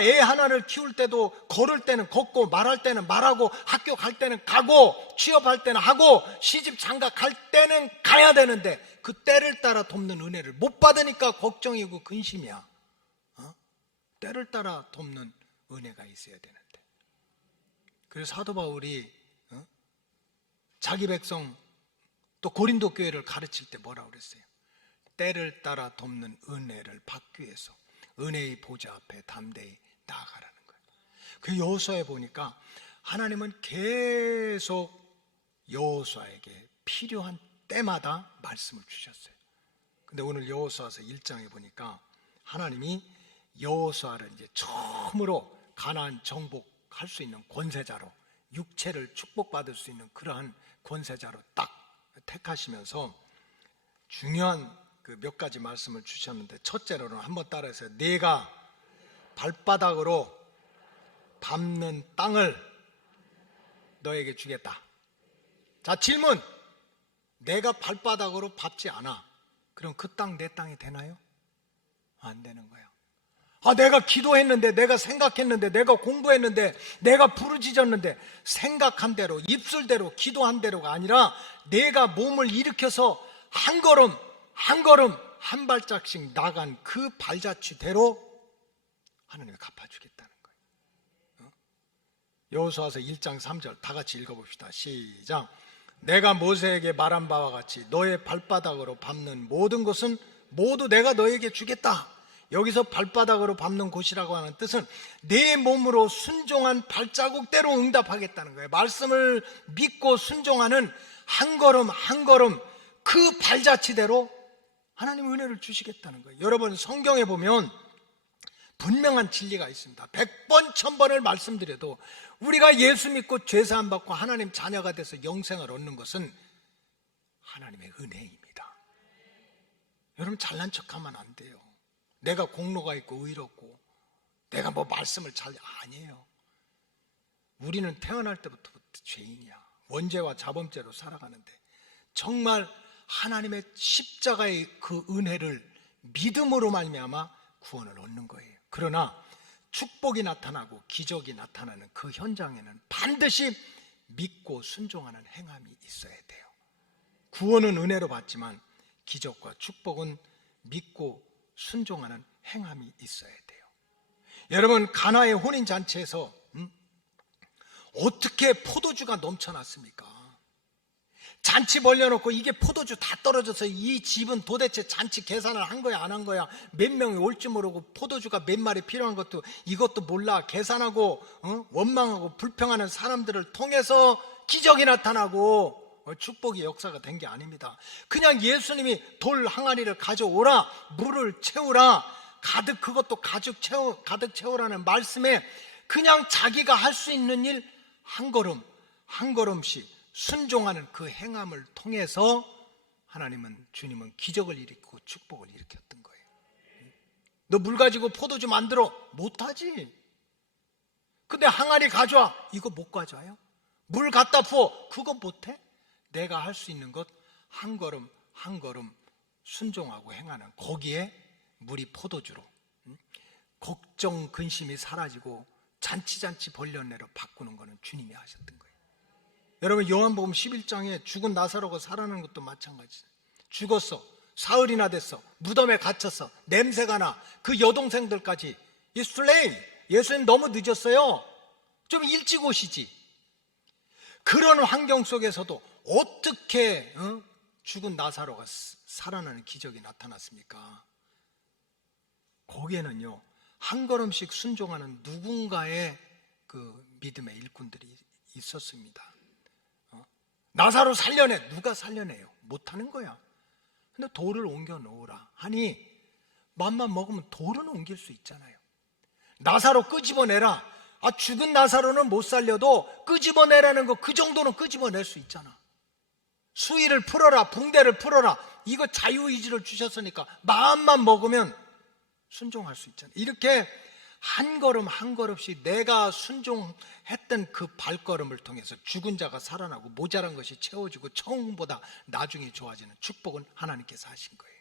애 하나를 키울 때도 걸을 때는 걷고 말할 때는 말하고 학교 갈 때는 가고 취업할 때는 하고 시집 장가 갈 때는 가야 되는데 그 때를 따라 돕는 은혜를 못 받으니까 걱정이고 근심이야. 때를 따라 돕는 은혜가 있어야 되는데. 그래서 사도 바울이 자기 백성 또 고린도 교회를 가르칠 때 뭐라고 그랬어요? 때를 따라 돕는 은혜를 받기 위해서 은혜의 보좌 앞에 담대히 나아가라는 거예요. 그 여호수아에 보니까 하나님은 계속 여호수아에게 필요한 때마다 말씀을 주셨어요. 근데 오늘 여호수아서 1장에 보니까 하나님이 여호수아를 이제 처음으로 가나안 정복할 수 있는 권세자로, 육체를 축복받을 수 있는 그러한 권세자로 딱 택하시면서 중요한 그 몇 가지 말씀을 주셨는데, 첫째로는 한번 따라해서 내가 발바닥으로 밟는 땅을 너에게 주겠다. 자, 질문. 내가 발바닥으로 밟지 않아. 그럼 그 땅 내 땅이 되나요? 안 되는 거야. 내가 기도했는데, 내가 생각했는데, 내가 공부했는데, 내가 부르짖었는데, 생각한 대로, 입술대로, 기도한 대로가 아니라 내가 몸을 일으켜서 한 걸음, 한 걸음, 한 발짝씩 나간 그 발자취대로 하나님이 갚아주겠다는 거예요. 여호수아서 1장 3절 다 같이 읽어봅시다. 시작. 내가 모세에게 말한 바와 같이 너의 발바닥으로 밟는 모든 것은 모두 내가 너에게 주겠다. 여기서 발바닥으로 밟는 곳이라고 하는 뜻은 내 몸으로 순종한 발자국대로 응답하겠다는 거예요. 말씀을 믿고 순종하는 한 걸음 한 걸음 그 발자취대로 하나님 은혜를 주시겠다는 거예요. 여러분, 성경에 보면 분명한 진리가 있습니다. 100번 1000번을 말씀드려도 우리가 예수 믿고 죄사함 받고 하나님 자녀가 돼서 영생을 얻는 것은 하나님의 은혜입니다. 여러분, 잘난 척하면 안 돼요. 내가 공로가 있고 의롭고 내가 뭐 말씀을 잘 아니에요. 우리는 태어날 때부터 죄인이야. 원죄와 자범죄로 살아가는데 정말 하나님의 십자가의 그 은혜를 믿음으로 말미암아 구원을 얻는 거예요. 그러나 축복이 나타나고 기적이 나타나는 그 현장에는 반드시 믿고 순종하는 행함이 있어야 돼요. 구원은 은혜로 받지만 기적과 축복은 믿고 순종하는 행함이 있어야 돼요. 여러분, 가나의 혼인잔치에서 어떻게 포도주가 넘쳐났습니까? 잔치 벌려놓고 이게 포도주 다 떨어져서 이 집은 도대체 잔치 계산을 한 거야 안 한 거야, 몇 명이 올지 모르고 포도주가 몇 마리 필요한 것도 이것도 몰라 계산하고 원망하고 불평하는 사람들을 통해서 기적이 나타나고 축복의 역사가 된 게 아닙니다. 그냥 예수님이 돌 항아리를 가져오라, 물을 채우라, 그것도 가득 채우라는 말씀에 그냥 자기가 할 수 있는 일 한 걸음 한 걸음씩 순종하는 그 행함을 통해서 주님은 기적을 일으키고 축복을 일으켰던 거예요. 너 물 가지고 포도주 만들어? 못하지. 근데 항아리 가져와? 이거 못 가져와요? 물 갖다 부어? 그거 못해? 내가 할 수 있는 것 한 걸음 한 걸음 순종하고 행하는, 거기에 물이 포도주로 걱정 근심이 사라지고 잔치 벌려내로 바꾸는 거는 주님이 하셨던 거예요. 여러분, 요한복음 11장에 죽은 나사로가 살아나는 것도 마찬가지예요. 죽었어, 사흘이나 됐어, 무덤에 갇혔어, 냄새가 나, 그 여동생들까지 It's too late, 예수님 너무 늦었어요, 좀 일찍 오시지. 그런 환경 속에서도 어떻게 죽은 나사로가 살아나는 기적이 나타났습니까? 거기에는요, 한 걸음씩 순종하는 누군가의 그 믿음의 일꾼들이 있었습니다. 나사로 살려내. 누가 살려내요? 못하는 거야. 근데 돌을 옮겨 놓으라 하니 맘만 먹으면 돌은 옮길 수 있잖아요. 나사로 끄집어내라. 죽은 나사로는 못 살려도 끄집어내라는 거, 그 정도는 끄집어낼 수 있잖아. 수의를 풀어라, 붕대를 풀어라. 이거 자유의지를 주셨으니까 마음만 먹으면 순종할 수 있잖아요. 이렇게 한 걸음 한 걸음씩 내가 순종했던 그 발걸음을 통해서 죽은 자가 살아나고 모자란 것이 채워지고 처음보다 나중에 좋아지는 축복은 하나님께서 하신 거예요.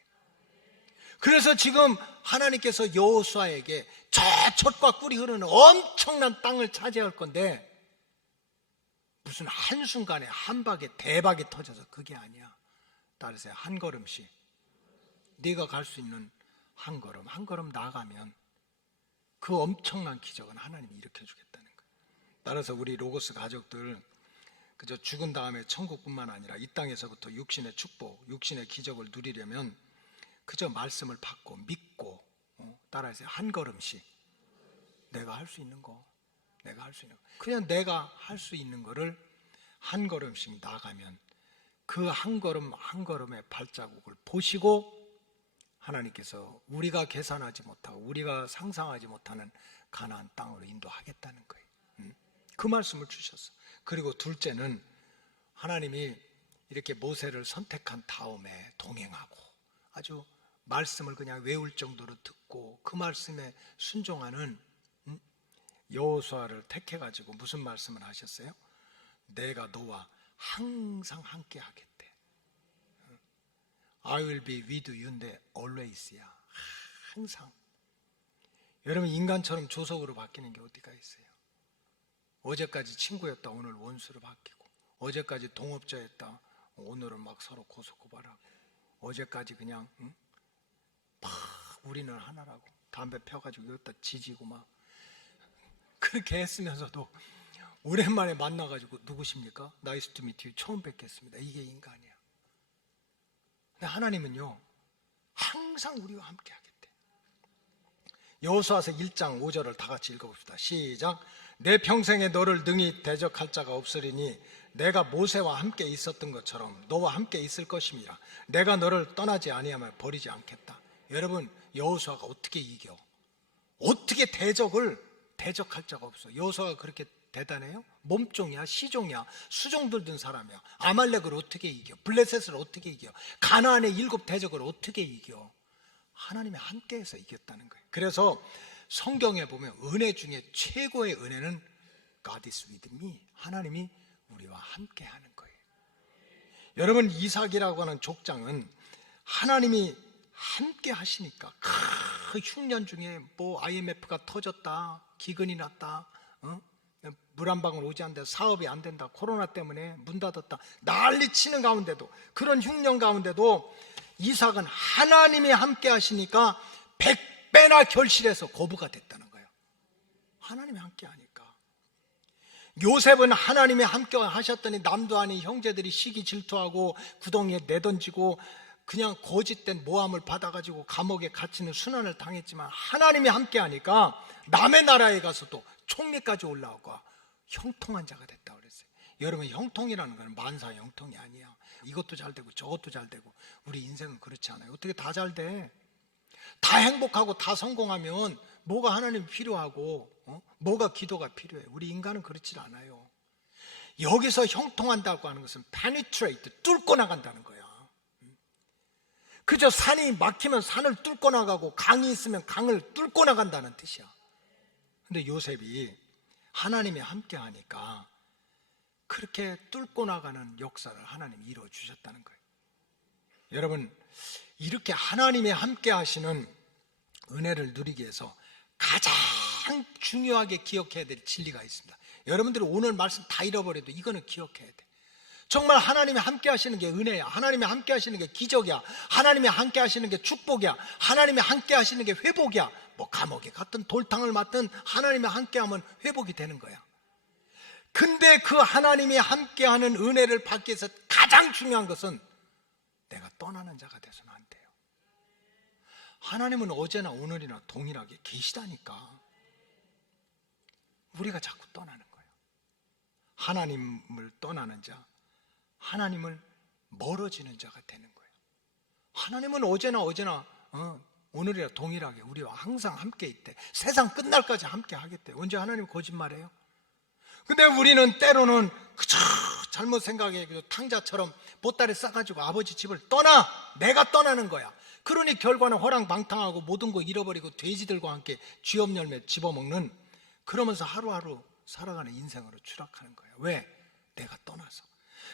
그래서 지금 하나님께서 여호수아에게 저 젖과 꿀이 흐르는 엄청난 땅을 차지할 건데, 무슨 한순간에 한 방에 대박이 터져서 그게 아니야. 따르세요. 한 걸음씩 네가 갈 수 있는 한 걸음 한 걸음 나아가면 그 엄청난 기적은 하나님이 일으켜주겠다는 거예요. 따라서 우리 로고스 가족들, 그저 죽은 다음에 천국뿐만 아니라 이 땅에서부터 육신의 축복, 육신의 기적을 누리려면 그저 말씀을 받고 믿고, 따라서 한 걸음씩 내가 할 수 있는 거, 그냥 내가 할 수 있는 거를 한 걸음씩 나가면 그 한 걸음 한 걸음의 발자국을 보시고 하나님께서 우리가 계산하지 못하고 우리가 상상하지 못하는 가나안 땅으로 인도하겠다는 거예요. 그 말씀을 주셨어. 그리고 둘째는 하나님이 이렇게 모세를 선택한 다음에 동행하고 아주 말씀을 그냥 외울 정도로 듣고 그 말씀에 순종하는 여호수아를 택해가지고 무슨 말씀을 하셨어요? 내가 너와 항상 함께 하겠대. I will be with you인데 always야. 항상. 여러분, 인간처럼 조석으로 바뀌는 게 어디가 있어요? 어제까지 친구였다 오늘 원수로 바뀌고, 어제까지 동업자였다 오늘은 막 서로 고소고발하고, 어제까지 그냥 막 우리는 하나라고 담배 펴가지고 여기다 지지고 막 그렇게 했으면서도 오랜만에 만나가지고 누구십니까? 나이스 투 미트 유, 처음 뵙겠습니다. 이게 인간이야. 근데 하나님은요 항상 우리와 함께 하겠대. 여호수아서 1장 5절을 다 같이 읽어봅시다. 시작. 내 평생에 너를 능히 대적할 자가 없으리니 내가 모세와 함께 있었던 것처럼 너와 함께 있을 것임이라. 내가 너를 떠나지 아니하며 버리지 않겠다. 여러분, 여호수아가 어떻게 이겨? 어떻게 대적할 자가 없어. 여호수아가 그렇게 대단해요? 몸종이야, 시종이야, 수종 들든 사람이야. 아말렉을 어떻게 이겨? 블레셋을 어떻게 이겨? 가나안의 7 대적을 어떻게 이겨? 하나님이 함께해서 이겼다는 거예요. 그래서 성경에 보면 은혜 중에 최고의 은혜는 God is with me. 하나님이 우리와 함께하는 거예요. 여러분, 이삭이라고 하는 족장은 하나님이 함께 하시니까 그 흉년 중에 뭐 IMF가 터졌다, 기근이 났다, 물 한 방울 오지 않는다, 사업이 안 된다, 코로나 때문에 문 닫았다, 난리 치는 가운데도, 그런 흉년 가운데도 이삭은 하나님이 함께 하시니까 100배나 결실해서 거부가 됐다는 거예요. 하나님이 함께 하니까. 요셉은 하나님이 함께 하셨더니 남도 아닌 형제들이 시기 질투하고 구덩이에 내던지고 그냥 거짓된 모함을 받아가지고 감옥에 갇히는 순환을 당했지만, 하나님이 함께 하니까 남의 나라에 가서도 총리까지 올라오고 형통한 자가 됐다고 그랬어요. 여러분, 형통이라는 건 만사 형통이 아니야. 이것도 잘 되고 저것도 잘 되고. 우리 인생은 그렇지 않아요. 어떻게 다 잘 돼? 다 행복하고 다 성공하면 뭐가 하나님 필요하고 뭐가 기도가 필요해? 우리 인간은 그렇지 않아요. 여기서 형통한다고 하는 것은 penetrate, 뚫고 나간다는 거야. 그저 산이 막히면 산을 뚫고 나가고 강이 있으면 강을 뚫고 나간다는 뜻이야. 근데 요셉이 하나님이 함께 하니까 그렇게 뚫고 나가는 역사를 하나님이 이루어 주셨다는 거예요. 여러분, 이렇게 하나님이 함께 하시는 은혜를 누리기 위해서 가장 중요하게 기억해야 될 진리가 있습니다. 여러분들이 오늘 말씀 다 잃어버려도 이거는 기억해야 돼. 정말 하나님이 함께 하시는 게 은혜야. 하나님이 함께 하시는 게 기적이야. 하나님이 함께 하시는 게 축복이야. 하나님이 함께 하시는 게 회복이야. 뭐 감옥에 갔든 돌탕을 맞든 하나님이 함께 하면 회복이 되는 거야. 근데 그 하나님이 함께 하는 은혜를 받기 위해서 가장 중요한 것은 내가 떠나는 자가 돼서는 안 돼요. 하나님은 어제나 오늘이나 동일하게 계시다니까. 우리가 자꾸 떠나는 거예요. 하나님을 떠나는 자, 하나님을 멀어지는 자가 되는 거예요. 하나님은 어제나 오늘이나 동일하게 우리와 항상 함께 있대. 세상 끝날까지 함께 하겠대. 언제 하나님 거짓말해요? 근데 우리는 때로는 그저 잘못 생각해. 탕자처럼 보따리 싸가지고 아버지 집을 떠나. 내가 떠나는 거야. 그러니 결과는 허랑방탕하고 모든 거 잃어버리고 돼지들과 함께 쥐업 열매 집어먹는, 그러면서 하루하루 살아가는 인생으로 추락하는 거예요. 왜? 내가 떠나서.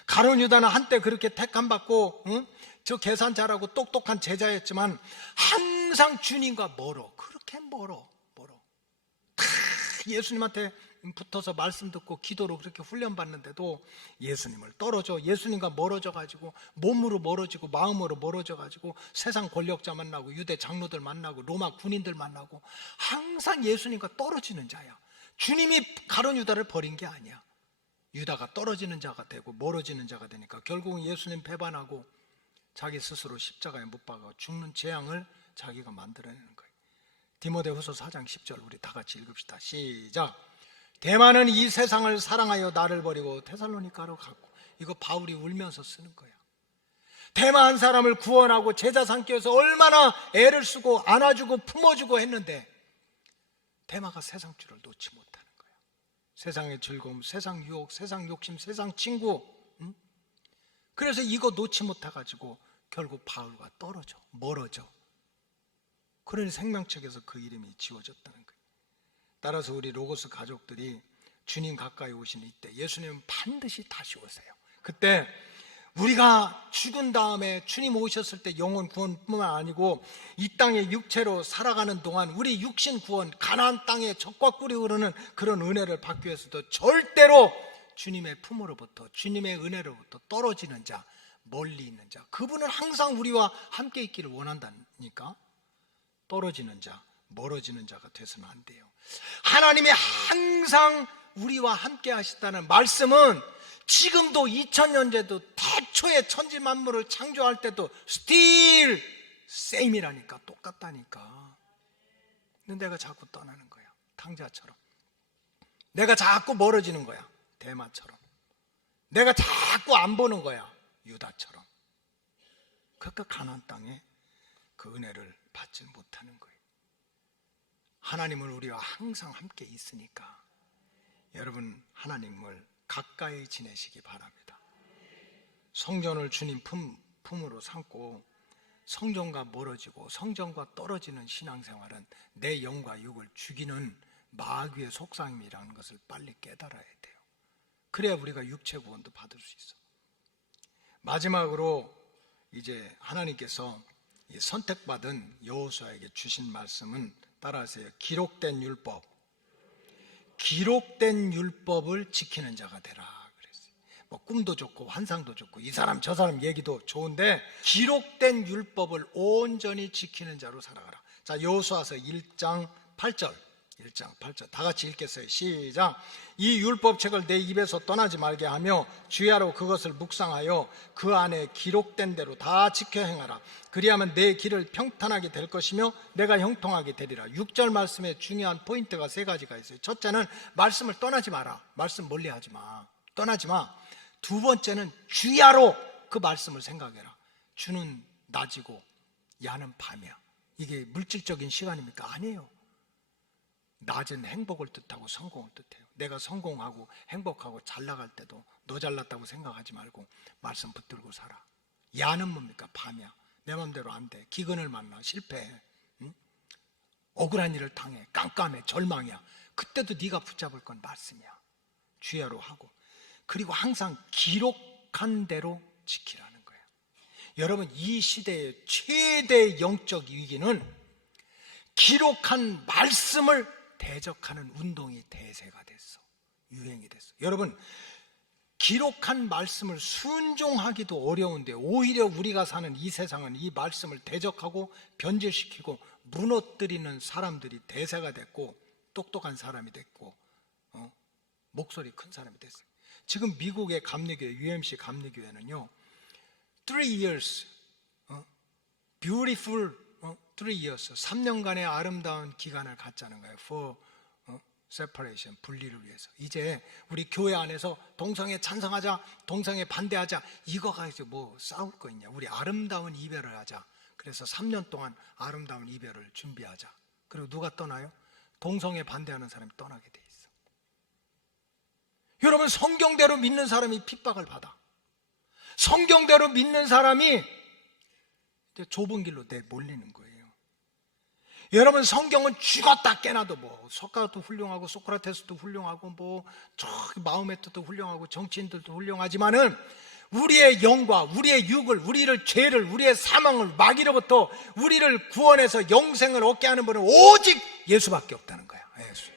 가룟 유다는 한때 그렇게 택함받고 저 계산 잘하고 똑똑한 제자였지만 항상 주님과 멀어. 그렇게 멀어. 다 예수님한테 붙어서 말씀 듣고 기도로 그렇게 훈련받는데도 예수님을 떨어져, 예수님과 멀어져 가지고 몸으로 멀어지고 마음으로 멀어져 가지고 세상 권력자 만나고 유대 장로들 만나고 로마 군인들 만나고 항상 예수님과 떨어지는 자야. 주님이 가룟 유다를 버린 게 아니야. 유다가 떨어지는 자가 되고 멀어지는 자가 되니까 결국은 예수님 배반하고 자기 스스로 십자가에 못 박아 죽는 재앙을 자기가 만들어내는 거예요. 디모데후서 4장 10절 우리 다 같이 읽읍시다. 시작. 대만은 이 세상을 사랑하여 나를 버리고 데살로니가로 갔고. 이거 바울이 울면서 쓰는 거야. 대마 한 사람을 구원하고 제자 삼기 위해서 얼마나 애를 쓰고 안아주고 품어주고 했는데 대마가 세상 줄을 놓지 못하는 거야. 세상의 즐거움, 세상 유혹, 세상 욕심, 세상 친구. 그래서 이거 놓지 못해가지고 결국 바울과 떨어져, 멀어져. 그러니 생명책에서 그 이름이 지워졌다는 거예요. 따라서 우리 로고스 가족들이 주님 가까이 오시는 이때 예수님은 반드시 다시 오세요. 그때 우리가 죽은 다음에 주님 오셨을 때 영혼 구원뿐만 아니고 이 땅에 육체로 살아가는 동안 우리 육신 구원, 가나안 땅에 젖과 꿀이 흐르는 그런 은혜를 받기 위해서도 절대로 주님의 품으로부터, 주님의 은혜로부터 떨어지는 자, 멀리 있는 자, 그분은 항상 우리와 함께 있기를 원한다니까. 떨어지는 자, 멀어지는 자가 돼서는 안 돼요. 하나님이 항상 우리와 함께 하시다는 말씀은 지금도 2000년제도 태초에 천지 만물을 창조할 때도 still same이라니까, 똑같다니까. 근데 내가 자꾸 떠나는 거야. 탕자처럼. 내가 자꾸 멀어지는 거야. 대마처럼. 내가 자꾸 안 보는 거야. 유다처럼. 그러니까 가나안 땅에 그 은혜를 받지 못하는 거예요. 하나님은 우리와 항상 함께 있으니까 여러분 하나님을 가까이 지내시기 바랍니다. 성전을 주님 품으로 삼고 성전과 멀어지고 성전과 떨어지는 신앙생활은 내 영과 육을 죽이는 마귀의 속삭임이라는 것을 빨리 깨달아야 돼요. 그래야 우리가 육체 구원도 받을 수 있어. 마지막으로 이제 하나님께서 이 선택받은 여호수아에게 주신 말씀은 따라하세요. 기록된 율법. 기록된 율법을 지키는 자가 되라 그랬어요. 뭐 꿈도 좋고 환상도 좋고 이 사람 저 사람 얘기도 좋은데 기록된 율법을 온전히 지키는 자로 살아가라. 자, 여호수아서 1장 8절 다 같이 읽겠어요. 시작. 이 율법책을 내 입에서 떠나지 말게 하며 주야로 그것을 묵상하여 그 안에 기록된 대로 다 지켜 행하라. 그리하면 내 길을 평탄하게 될 것이며 내가 형통하게 되리라. 6절 말씀에 중요한 포인트가 세 가지가 있어요. 첫째는 말씀을 떠나지 마라. 말씀 멀리하지 마. 떠나지 마. 두 번째는 주야로 그 말씀을 생각해라. 주는 낮이고 야는 밤이야. 이게 물질적인 시간입니까? 아니에요. 낮은 행복을 뜻하고 성공을 뜻해요. 내가 성공하고 행복하고 잘 나갈 때도 너 잘났다고 생각하지 말고 말씀 붙들고 살아. 야는 뭡니까? 밤이야. 내 맘대로 안 돼. 기근을 만나 실패해. 응? 억울한 일을 당해. 깜깜해. 절망이야. 그때도 네가 붙잡을 건 말씀이야. 주야로 하고. 그리고 항상 기록한 대로 지키라는 거예요. 여러분, 이 시대의 최대 영적 위기는 기록한 말씀을 대적하는 운동이 대세가 됐어. 유행이 됐어. 여러분, 기록한 말씀을 순종하기도 어려운데 오히려 우리가 사는 이 세상은 이 말씀을 대적하고 변질시키고 무너뜨리는 사람들이 대세가 됐고 똑똑한 사람이 됐고 목소리 큰 사람이 됐어요. 지금 미국의 감리교회 UMC 감리교회는요 3 years beautiful 3 years 3년간의 아름다운 기간을 갖자는 거예요. For separation, 분리를 위해서. 이제 우리 교회 안에서 동성애 찬성하자, 동성애 반대하자, 이거 가지고 뭐 싸울 거 있냐. 우리 아름다운 이별을 하자. 그래서 3년 동안 아름다운 이별을 준비하자. 그리고 누가 떠나요? 동성애 반대하는 사람이 떠나게 돼 있어. 여러분, 성경대로 믿는 사람이 핍박을 받아. 성경대로 믿는 사람이 좁은 길로 내몰리는 거예요. 여러분, 성경은 죽었다 깨나도 뭐 석가도 훌륭하고 소크라테스도 훌륭하고 뭐 저기 마호메트도 훌륭하고 정치인들도 훌륭하지만은 우리의 영과 우리의 육을, 우리를 죄를, 우리의 사망을, 마귀로부터 우리를 구원해서 영생을 얻게 하는 분은 오직 예수밖에 없다는 거야. 예수.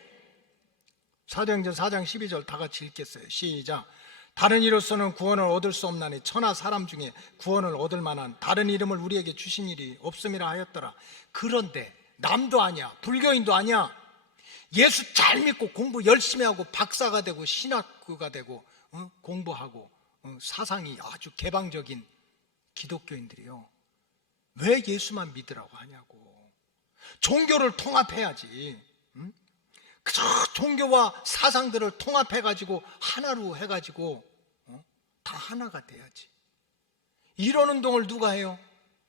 사도행전 4장 12절 다 같이 읽겠어요. 시작. 다른 이로서는 구원을 얻을 수 없나니 천하 사람 중에 구원을 얻을 만한 다른 이름을 우리에게 주신 일이 없음이라 하였더라. 그런데 남도 아니야, 불교인도 아니야, 예수 잘 믿고 공부 열심히 하고 박사가 되고 신학교가 되고 공부하고 사상이 아주 개방적인 기독교인들이요, 왜 예수만 믿으라고 하냐고. 종교를 통합해야지. 그저 종교와 사상들을 통합해가지고 하나로 해가지고 다 하나가 돼야지. 이런 운동을 누가 해요?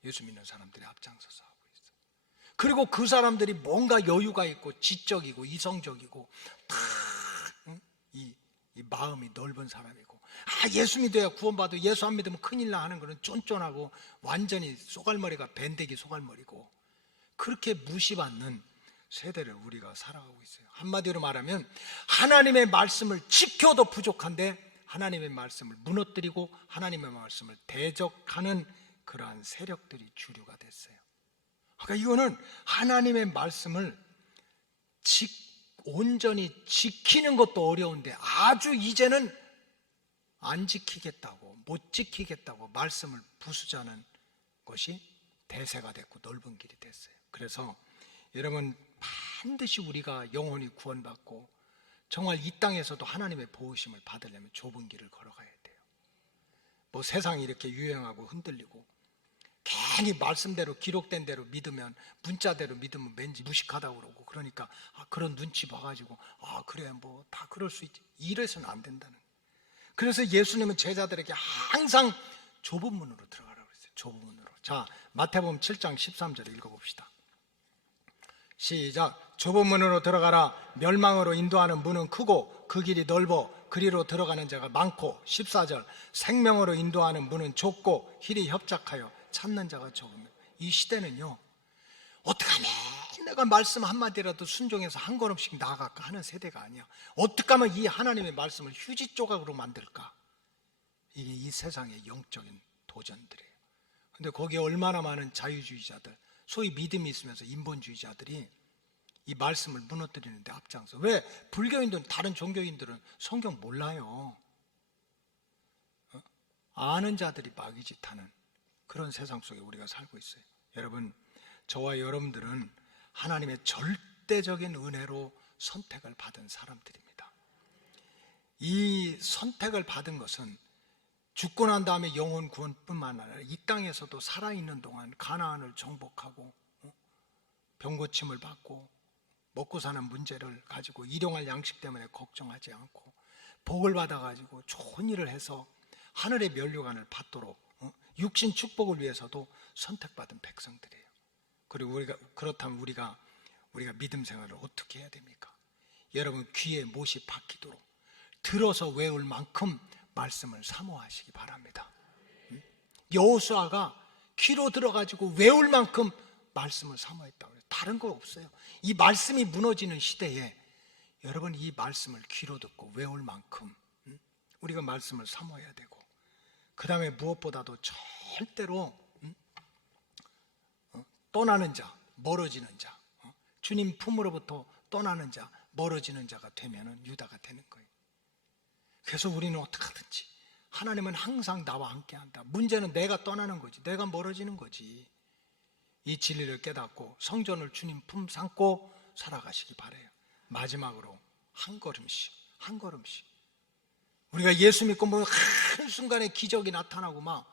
예수 믿는 사람들이 앞장서서 하고 있어. 그리고 그 사람들이 뭔가 여유가 있고 지적이고 이성적이고 다 이 마음이 넓은 사람이고, 예수 믿어야 구원받고 예수 안 믿으면 큰일 나 하는 그런 쫀쫀하고 완전히 쏘갈머리가 밴데기 쏘갈머리고, 그렇게 무시받는 세대를 우리가 살아가고 있어요. 한마디로 말하면 하나님의 말씀을 지켜도 부족한데 하나님의 말씀을 무너뜨리고 하나님의 말씀을 대적하는 그러한 세력들이 주류가 됐어요. 그러니까 이거는 하나님의 말씀을 온전히 지키는 것도 어려운데 아주 이제는 안 지키겠다고, 못 지키겠다고 말씀을 부수자는 것이 대세가 됐고 넓은 길이 됐어요. 그래서 여러분, 반드시 우리가 영혼이 구원받고 정말 이 땅에서도 하나님의 보호심을 받으려면 좁은 길을 걸어가야 돼요. 뭐 세상이 이렇게 유행하고 흔들리고 괜히 말씀대로 기록된 대로 믿으면, 문자대로 믿으면 왠지 무식하다고 그러고, 그러니까 그런 눈치 봐가지고 그래 뭐 다 그럴 수 있지, 이래서는 안 된다는 거예요. 그래서 예수님은 제자들에게 항상 좁은 문으로 들어가라고 그랬어요. 좁은 문으로. 자, 마태복음 7장 13절 읽어봅시다. 시작. 좁은 문으로 들어가라. 멸망으로 인도하는 문은 크고 그 길이 넓어 그리로 들어가는 자가 많고. 14절. 생명으로 인도하는 문은 좁고 길이 협착하여 찾는 자가 적으며. 이 시대는요, 어떡하면 내가 말씀 한마디라도 순종해서 한 걸음씩 나아갈까 하는 세대가 아니야. 어떻게 하면 이 하나님의 말씀을 휴지 조각으로 만들까, 이게 이 세상의 영적인 도전들이에요. 근데 거기에 얼마나 많은 자유주의자들, 소위 믿음이 있으면서 인본주의자들이 이 말씀을 무너뜨리는데 앞장서. 왜? 불교인들은, 다른 종교인들은 성경 몰라요. 아는 자들이 마귀짓하는 그런 세상 속에 우리가 살고 있어요. 여러분, 저와 여러분들은 하나님의 절대적인 은혜로 선택을 받은 사람들입니다. 이 선택을 받은 것은 죽고 난 다음에 영혼 구원뿐만 아니라 이 땅에서도 살아있는 동안 가나안을 정복하고 병고침을 받고 먹고 사는 문제를 가지고 일용할 양식 때문에 걱정하지 않고 복을 받아가지고 좋은 일을 해서 하늘의 면류관을 받도록 육신 축복을 위해서도 선택받은 백성들이에요. 그리고 그렇다면 우리가 믿음 생활을 어떻게 해야 됩니까? 여러분, 귀에 못이 박히도록 들어서 외울 만큼 말씀을 사모하시기 바랍니다. 여호수아가 귀로 들어가지고 외울 만큼 말씀을 사모했다고 해요. 다른 거 없어요. 이 말씀이 무너지는 시대에 여러분, 이 말씀을 귀로 듣고 외울 만큼 우리가 말씀을 사모해야 되고, 그 다음에 무엇보다도 절대로 떠나는 자, 멀어지는 자, 주님 품으로부터 떠나는 자, 멀어지는 자가 되면은 유다가 되는 거예요. 그래서 우리는 어떻게 하든지, 하나님은 항상 나와 함께 한다. 문제는 내가 떠나는 거지, 내가 멀어지는 거지. 이 진리를 깨닫고 성전을 주님 품 삼고 살아가시기 바라요. 마지막으로 한 걸음씩, 한 걸음씩. 우리가 예수 믿고 뭐 한순간에 기적이 나타나고 막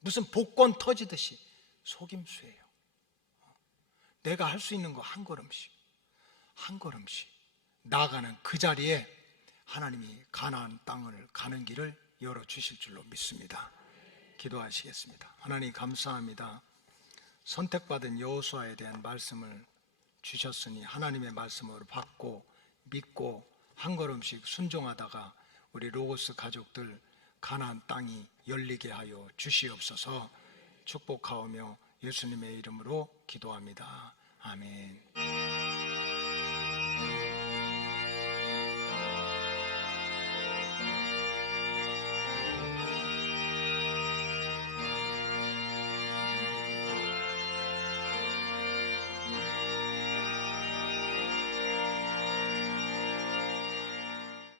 무슨 복권 터지듯이 속임수예요. 내가 할 수 있는 거 한 걸음씩, 한 걸음씩 나아가는 그 자리에 하나님이 가나안 땅을 가는 길을 열어주실 줄로 믿습니다. 기도하시겠습니다. 하나님, 감사합니다. 선택받은 여호수아에 대한 말씀을 주셨으니 하나님의 말씀을 받고 믿고 한 걸음씩 순종하다가 우리 로고스 가족들 가나안 땅이 열리게 하여 주시옵소서. 축복하오며 예수님의 이름으로 기도합니다. 아멘.